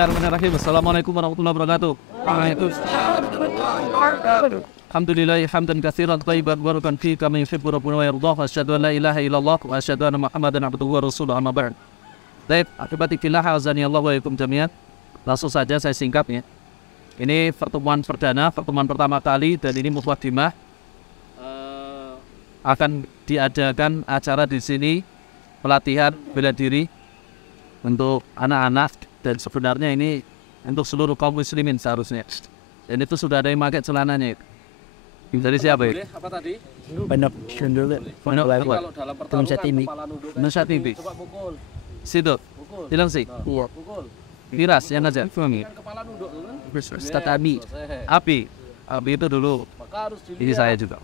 Bismillahirrahmanirrahim. Assalamualaikum warahmatullahi wabarakatuh. Alhamdulillah hamdan katsiran thayyiban barakan fi kama yuhibbu rabbuna wa yardah. Asyhadu an la ilaha illallah wa asyhadu anna Muhammadan abduhu wa rasuluhu amma ba'd. Baik, akibat fillah azani Allah wa ikum jami'an. Langsung saja saya singkat ya. Ini pertemuan perdana, pertemuan pertama kali dan ini muqaddimah. Akan diadakan acara di sini pelatihan bela diri untuk anak-anak dan sebenarnya ini untuk seluruh kaum muslimin seharusnya. Dan itu sudah ada yang pakai celananya itu. Dari siapa itu? Apa tadi? Banyak dulu. Banyak lewat. Belum saya TV. Nusa TV. Coba pukul. Situ. Bilang sih. Iya. Pukul. Miras yang aja. Kan kepala nunduk kan? Ustaz Abi. Api. Api itu dulu. Maka harus dilihat. Ini saya juga.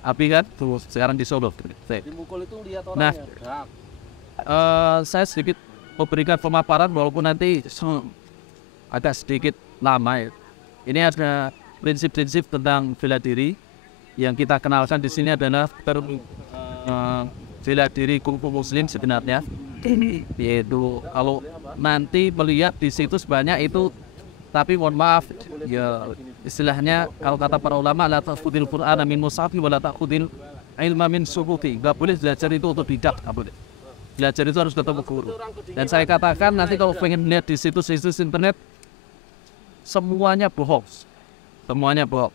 Api kan? Sekarang di Solo. Dimukul itu lihat Nah, orangnya. saya sedikit memberikan pemaparan walaupun nanti agak sedikit lama ya. Ini ada prinsip-prinsip tentang bela diri yang kita kenalkan di sini adalah bela diri kungfu muslim sebenarnya. Yaitu kalau nanti melihat di situ sebanyak itu, tapi mohon maaf ya istilahnya kalau kata para ulama la ta'khudil Qur'ana min mushafi wa la ta'khudil ilma min suhufi. Enggak boleh belajar itu otodidak, enggak boleh. Belajar itu harus ketemu guru. Dan saya katakan nanti kalau pengen lihat di situs-situs internet semuanya bohong. Semuanya bohong.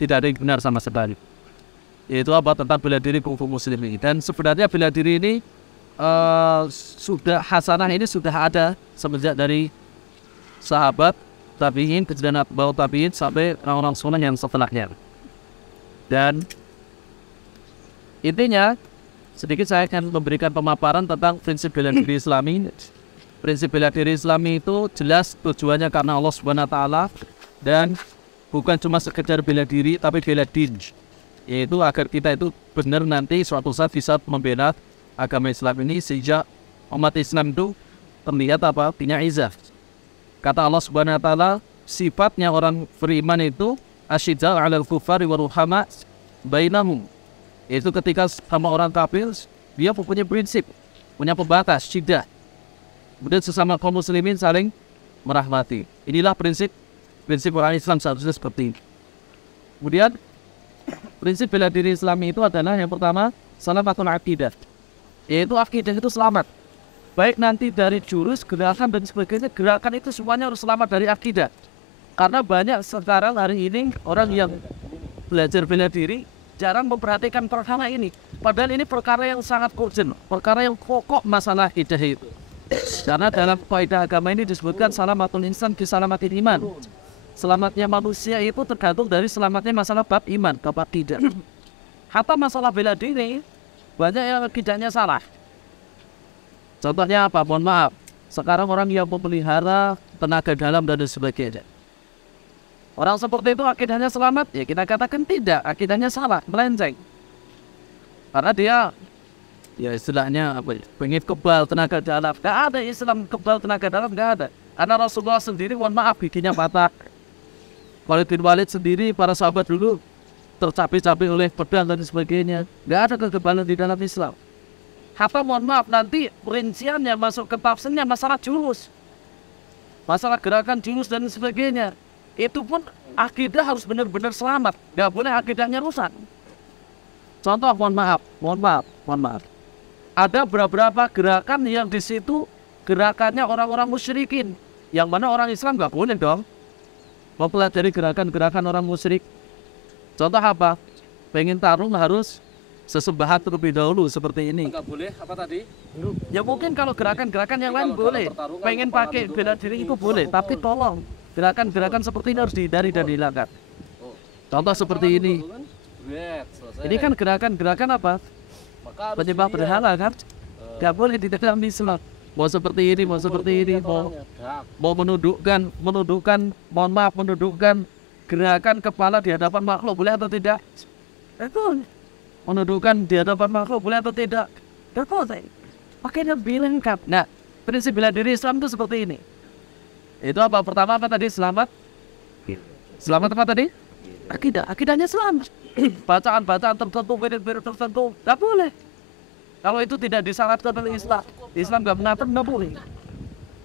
Tidak ada yang benar sama sekali. Yaitu apa tentang bela diri kungfu muslim ini. Dan sebenarnya bela diri ini sudah hasanah ini sudah ada semenjak dari sahabat tabi'in, kemudian atba'ut tabi'in sampai orang-orang sunnah yang setelahnya. Dan intinya sedikit saya akan memberikan pemaparan tentang prinsip bela diri Islami. Prinsip bela diri Islami itu jelas tujuannya karena Allah Subhanahu wa taala dan bukan cuma sekedar bela diri tapi bela din. Yaitu agar kita itu benar nanti suatu saat bisa membela agama Islam ini sehingga umat Islam itu terlihat apa? Punya izah. Kata Allah Subhanahu wa taala, sifatnya orang beriman itu asyidda 'alal kufari wa ruhama bainahum. Itu ketika sama orang kafir, dia punya prinsip, punya pembatas, syiddah. Kemudian sesama kaum muslimin saling merahmati. Inilah prinsip orang Islam seharusnya seperti ini. Kemudian prinsip bela diri Islam itu adalah yang pertama, salamatul aqidah. Yaitu akidah itu selamat. Baik nanti dari jurus, gerakan dan sebagainya, gerakan itu semuanya harus selamat dari akidah. Karena banyak sekarang hari ini orang yang belajar bela diri jarang memperhatikan perkara ini. Padahal ini perkara yang sangat urgent, perkara yang pokok masalah akidah itu. Karena dalam kaidah agama ini disebutkan salamatul insan fi salamatil iman. Selamatnya manusia itu tergantung dari selamatnya masalah bab iman, bab akidah. Hatta masalah bela diri banyak yang akidahnya salah. Contohnya apa? Mohon maaf. Sekarang orang yang memelihara tenaga dalam dan sebagainya. Orang seperti itu akidahnya selamat? Ya kita katakan tidak. Akidahnya salah, melenceng. Karena dia, ya istilahnya apa ya? Pengen kebal tenaga dalam. Gak ada Islam kebal tenaga dalam, gak ada. Karena Rasulullah sendiri, mohon maaf, giginya patah. Khalid bin Walid sendiri, para sahabat dulu tercapek-capek oleh pedang dan sebagainya. Gak ada kekebalan di dalam Islam. Hatta mohon maaf nanti perinciannya masuk ke tafsirnya masalah jurus, masalah gerakan jurus dan sebagainya. Itu pun akidah harus benar-benar selamat, nggak boleh akidahnya rusak. Contoh mohon maaf. Ada beberapa gerakan yang di situ gerakannya orang-orang musyrikin, yang mana orang Islam nggak boleh dong mempelajari gerakan-gerakan orang musyrik. Contoh apa? Pengen tarung harus sesembahan terlebih dahulu seperti ini. Enggak boleh apa tadi? Ya mungkin kalau gerakan-gerakan yang lain boleh. Pengen pakai bela diri itu boleh, tapi tolong gerakan-gerakan seperti ini harus dihindari dan dihilangkan. Contoh seperti ini. Ini kan gerakan-gerakan apa? Penyembah berhala kan? Gak boleh di dalam Islam. Mau seperti ini, mau menundukkan, menundukkan gerakan kepala di hadapan makhluk boleh atau tidak? Itu menundukkan di hadapan makhluk boleh atau tidak? Boleh. Makanya lebih lengkap. Nah, prinsip bela diri Islam itu seperti ini. Itu apa? Pertama apa tadi? Selamat. Selamat apa tadi? Akidah. Akidahnya selamat. Bacaan-bacaan tertentu, wirid-wirid tertentu, tidak boleh. Kalau itu tidak disyaratkan oleh Islam, Islam nggak mengatur, nggak boleh.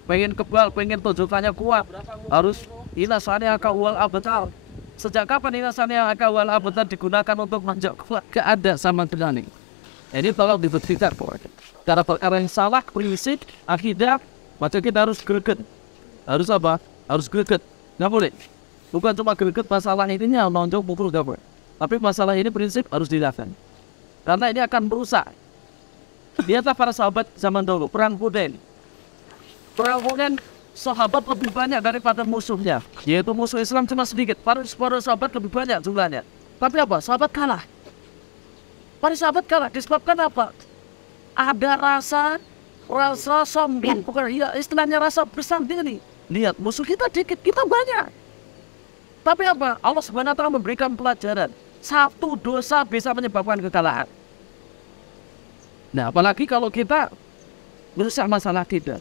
pengen kebal, pengen tunjukannya kuat, harus inasannya akawal abatal. Sejak kapan inasannya akawal abatal digunakan untuk manjak kuat? Gak ada sama sekali. Ini tolong dibuktikan. Cara perkara yang salah, prinsip, akidah, maka kita harus greget. Harus apa? Harus greget. Nggak boleh. Bukan cuma greget masalah ininya, nonjok pukul gak boleh. Tapi masalah ini prinsip harus dilakukan. Karena ini akan merusak. Lihatlah para sahabat zaman dulu, perang Hudain. Perang Hudain, sahabat lebih banyak daripada musuhnya. Yaitu musuh Islam cuma sedikit. Para sahabat lebih banyak jumlahnya. Tapi apa? Sahabat kalah. Para sahabat kalah. Disebabkan apa? Ada rasa sombong. Bukan, ya, istilahnya rasa besar diri. Lihat, musuh kita dikit, kita banyak. Tapi apa? Allah Subhanahu wa Ta'ala memberikan pelajaran. Satu dosa bisa menyebabkan kekalahan. Nah, apalagi kalau kita merusak masalah kita.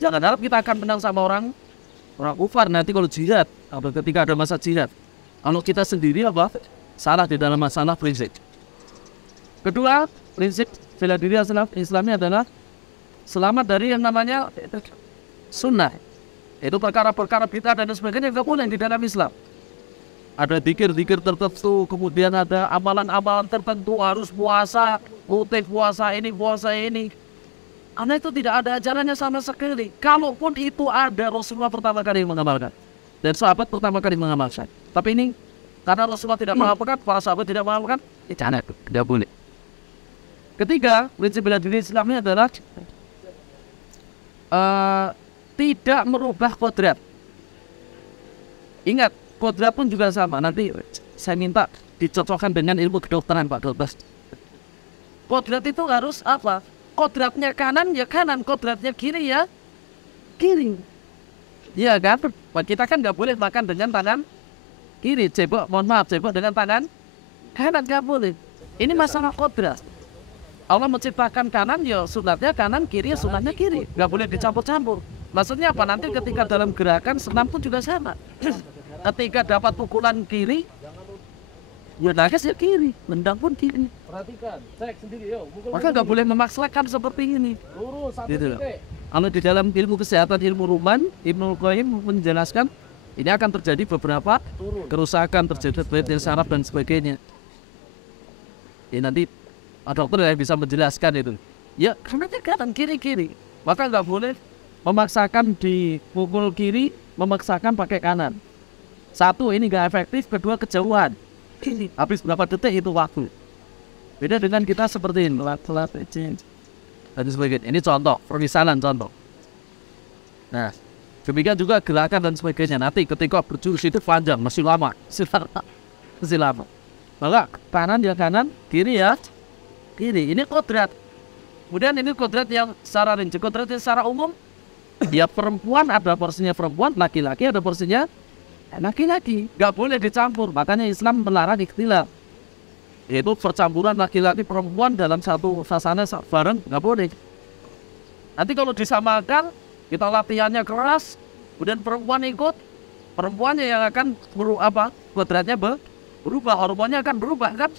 Jangan harap kita akan menang sama orang kufar nanti kalau jihad. Atau ketika ada masa jihad. Kalau kita sendiri apa? Salah di dalam masalah prinsip. Kedua, prinsip bela diri Islamnya adalah selamat dari yang namanya sunnah. Itu perkara-perkara bid'ah dan sebagainya yang tidak boleh di dalam Islam. Ada zikir-zikir tertentu, kemudian ada amalan-amalan tertentu, harus puasa, rutin puasa ini. Karena itu tidak ada ajarannya sama sekali. Kalaupun itu ada, Rasulullah pertama kali mengamalkan. Dan sahabat pertama kali mengamalkan. Tapi ini, karena Rasulullah tidak mengamalkan, para sahabat tidak mengamalkan, tidak boleh. Ketiga, prinsip bela diri Islamnya adalah tidak merubah kodrat. Ingat, kodrat pun juga sama. Nanti saya minta dicocokkan dengan ilmu kedokteran Pak Dokter. Kodrat itu harus apa? Kodratnya kanan ya kanan, kodratnya kiri ya kiri. Iya kan? Kita kan nggak boleh makan dengan tangan kiri. Cebok dengan tangan kanan nggak boleh. Ini masalah kodrat. Allah menciptakan kanan ya sunatnya kanan, kiri ya sunatnya kiri. Nggak boleh dicampur-campur. Maksudnya apa? Nanti ketika dalam gerakan senam pun juga sama. Ketika dapat pukulan kiri, ya nagas ya kiri, mendang pun kiri. Perhatikan, cek sendiri yuk. Maka nggak boleh memaksakan seperti ini. Lurus satu Gitu loh. titik. Kalau di dalam ilmu kesehatan, ilmu ruman, Ibnu Qayyim menjelaskan ini akan terjadi beberapa kerusakan, terjadi penyakit saraf dan sebagainya. Ya nanti dokter yang bisa menjelaskan itu. Ya karena kanan kiri. Maka nggak boleh memaksakan dipukul kiri, memaksakan pakai kanan. Satu, ini gak efektif. Kedua, kejauhan. Habis berapa detik itu waktu. Beda dengan kita seperti ini. Dan sebagainya. Ini contoh, permisalan contoh. Nah, demikian juga gerakan dan sebagainya. Nanti ketika berjurus itu panjang, masih lama. Masih lama. Maka kanan ya kanan, kiri ya kiri. Ini kodrat. Kemudian ini kodrat yang secara rinci. Kodrat yang secara umum, ya perempuan ada porsinya perempuan, laki-laki ada porsinya laki-laki. Gak boleh dicampur. Makanya Islam melarang ikhtilaf, yaitu percampuran laki-laki perempuan dalam satu sasana bareng gak boleh. Nanti kalau disamakan, kita latihannya keras, kemudian perempuan ikut, perempuannya yang akan kodratnya berubah, hormonnya akan berubah kan.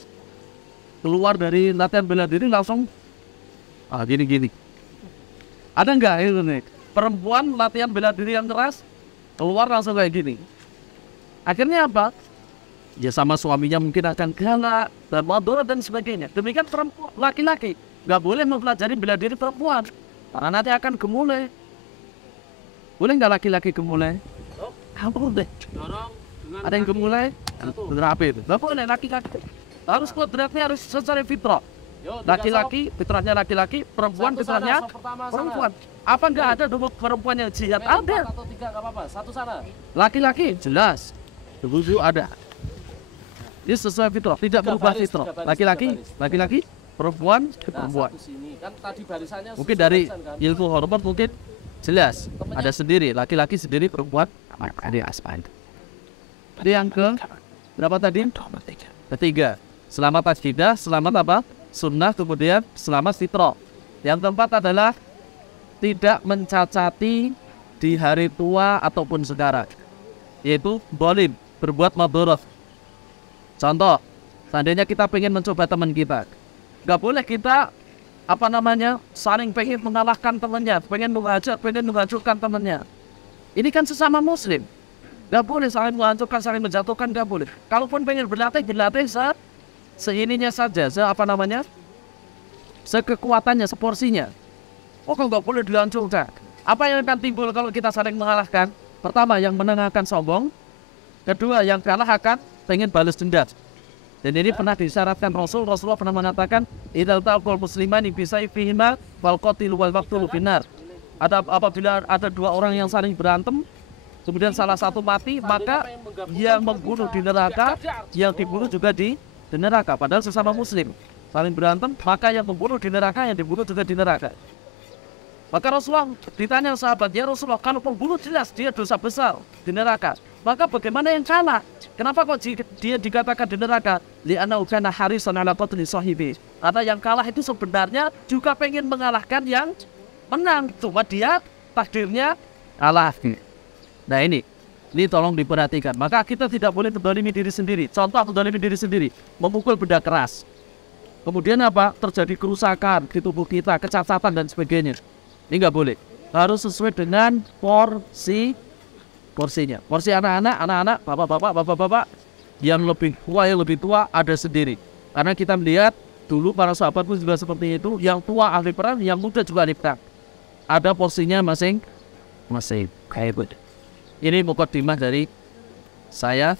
Keluar dari latihan bela diri langsung gini. Ada nggak itu nih? Perempuan latihan bela diri yang keras, keluar langsung kayak gini. Akhirnya apa? Ya sama suaminya mungkin akan galak dan mador dan sebagainya. Demikian perempuan, laki-laki nggak boleh mempelajari bela diri perempuan, karena nanti akan gemulai. Boleh nggak laki-laki gemulai? Boleh. Ada yang gemulai? Berapa itu? Nggak boleh laki-laki. Harus kodratnya harus secara fitrah. Laki-laki, fitrahnya laki-laki, perempuan fitrahnya perempuan. Apa nggak ada dulu perempuan yang jihad? Ada. Atau tiga nggak apa-apa. Satu sana. Laki-laki jelas, dulu ada. Ini sesuai fitrah, tidak berubah fitrah. Laki-laki, perempuan. Satu sini. Kan tadi barisannya Mungkin dari kan? ilmu hormat mungkin jelas. Ada sendiri, laki-laki sendiri, perempuan. Jadi yang ke berapa tadi? Ketiga. Selamat akidah, selamat apa? Sunnah, kemudian selamat fitrah. Yang keempat adalah tidak mencacati di hari tua ataupun sekarang, yaitu zalim, berbuat madharat. Contoh, seandainya kita pengen mencoba teman kita, nggak boleh kita saling pengen mengalahkan temannya, pengen menghancurkan temannya. Ini kan sesama muslim. Gak boleh saling menghancurkan, saling menjatuhkan, gak boleh. Kalaupun pengen berlatih seininya saja, sekekuatannya, seporsinya. Oh, kalau gak boleh dihancurkan. Apa yang akan timbul kalau kita saling mengalahkan? Pertama, yang menang akan sombong. Kedua, yang kalah akan pengen balas dendam. Dan ini pernah disyaratkan Rasulullah pernah mengatakan, idal taqul muslimani bi sayfihima wal qatilu wal maqtulu finnar. Apabila ada dua orang yang saling berantem, kemudian salah satu mati, maka yang membunuh di neraka, yang dibunuh juga di neraka. Padahal sesama muslim saling berantem, maka yang membunuh di neraka, yang dibunuh juga di neraka. Maka Rasulullah ditanya sahabatnya, Rasulullah, kalau pembunuh jelas dia dosa besar di neraka, maka bagaimana yang kalah? Kenapa kok dia dikatakan di neraka? Li'annahu kana harisan ala qatli sahibi. Karena yang kalah itu sebenarnya juga pengen mengalahkan yang menang, cuma dia takdirnya kalah. Nah ini tolong diperhatikan. Maka kita tidak boleh mendolimi diri sendiri. Contoh mendolimi diri sendiri, memukul benda keras. Kemudian apa? Terjadi kerusakan di tubuh kita, kecacatan dan sebagainya. Ini nggak boleh. Harus sesuai dengan porsinya. Porsi anak-anak, bapak-bapak yang lebih tua ada sendiri. Karena kita melihat dulu para sahabat pun juga seperti itu. Yang tua ahli perang, yang muda juga ahli perang. Ada porsinya masing-masing. Kayak ini mukadimah dari saya.